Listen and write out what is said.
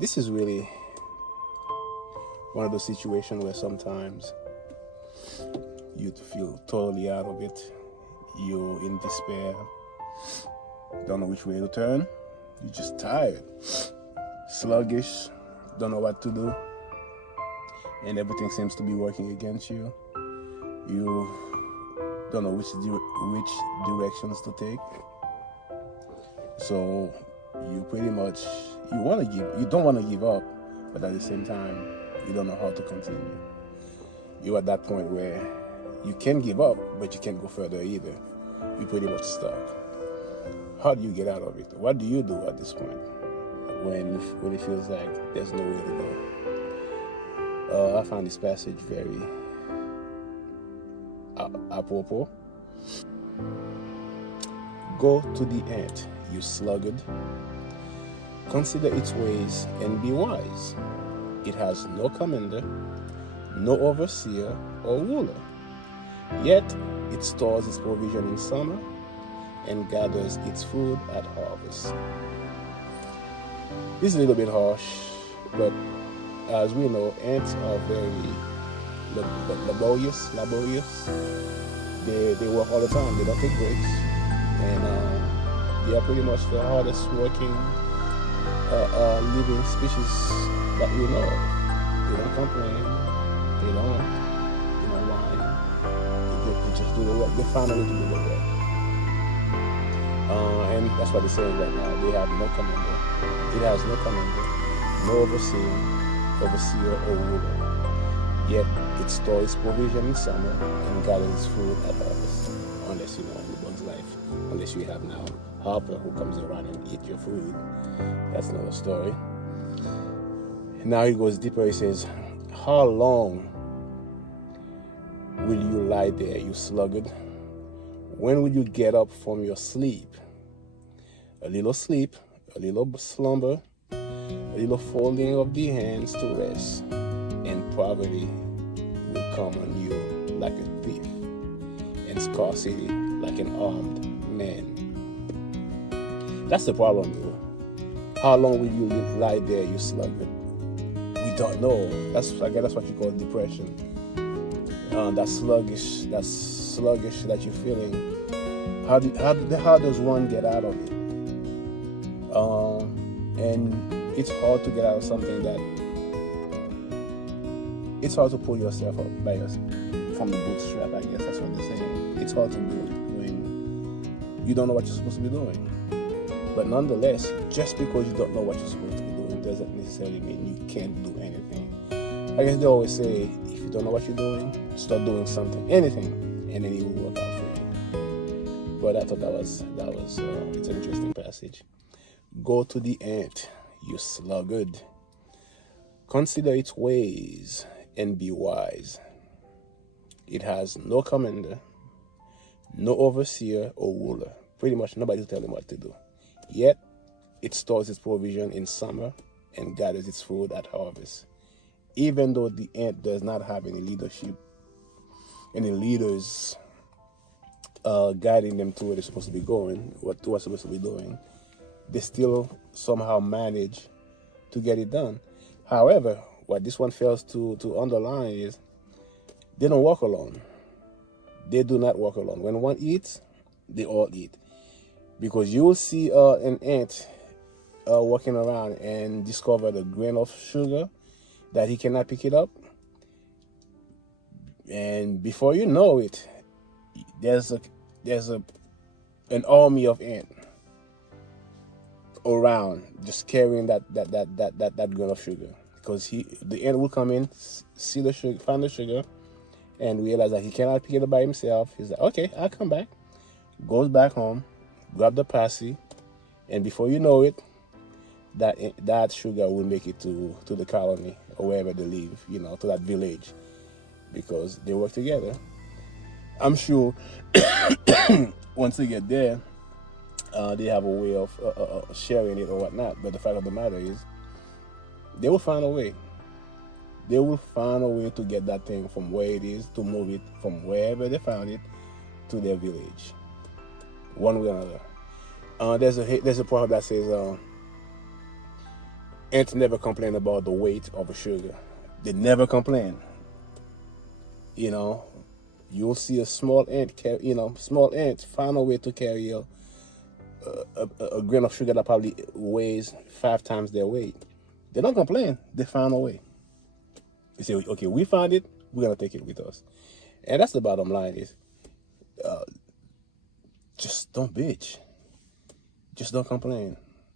This is really one of those situations where sometimes you feel totally out of it. You're in despair, don't know which way to turn. You're just tired, sluggish, don't know what to do, and everything seems to be working against you. You don't know which directions to take. So you pretty much you don't want to give up, but at the same time you don't know how to continue. You're at that point where you can give up, but you can't go further either. You pretty much stuck. How do you get out of it? What do you do at this point when it feels like there's no way to go? I find this passage very apropos. Go to the ant, you sluggard. Consider its ways and be wise. It has no commander, no overseer or ruler. Yet it stores its provision in summer and gathers its food at harvest. This is a little bit harsh, but as we know, ants are very laborious. They work all the time. They don't take breaks, and they are pretty much the hardest working living species that we know. They don't complain. They don't whine. They just do the work. They find a way to do the work. And that's what they're saying right now. They have no commander. It has no commander, no overseer or ruler. Yet it stores provision in summer and gathers food at harvest. Unless you know the bug's life. Unless you have now Harper who comes around and eat your food. That's another story. Now he goes deeper. He says, how long will you lie there, you sluggard? When will you get up from your sleep? A little sleep, a little slumber, a little folding of the hands to rest, and poverty will come on you like a thief, and scarcity like an armed man. That's the problem, though. How long will you lie there, you sluggard? We don't know. I guess that's what you call depression. That sluggish that you're feeling. How does one get out of it? And it's hard to get out of something that it's hard to pull yourself up from the bootstrap. I guess that's what they're saying. It's hard to do it when you don't know what you're supposed to be doing. But nonetheless, just because you don't know what you're supposed to be doing doesn't necessarily mean you can't do anything. I guess they always say, if you don't know what you're doing, start doing something, anything, and then it will work out for you. But I thought that was it's an interesting passage. Go to the ant, you sluggard. Consider its ways and be wise. It has no commander, no overseer or ruler. Pretty much nobody to tell him what to do. Yet it stores its provision in summer and gathers its food at harvest. Even though the ant does not have any leadership, any leaders guiding them to where they're supposed to be going, what they're supposed to be doing, they still somehow manage to get it done. However, what this one fails to underline is they don't walk alone. They do not walk alone. When one eats, they all eat. Because you will see an ant walking around and discover a grain of sugar that he cannot pick it up. And before you know it, there's an army of ants around just carrying that grain of sugar. Because the ant will come in, see the sugar, find the sugar, and realize that he cannot pick it up by himself. He's like, okay, I'll come back. Goes back home, grab the posse, and before you know it, that sugar will make it to the colony or wherever they live, to that village, because they work together. I'm sure once they get there, they have a way of sharing it or whatnot. But the fact of the matter is, they will find a way. They will find a way to get that thing from where it is, to move it from wherever they found it to their village, one way or another. There's a proverb that says, Ants never complain about the weight of a sugar. They never complain. You know, you'll see a small ant small ants find a way to carry a grain of sugar that probably weighs 5 times their weight. They don't complain. They find a way. They say, okay, we found it. We're gonna take it with us. And that's the bottom line: is just don't bitch. Just don't complain.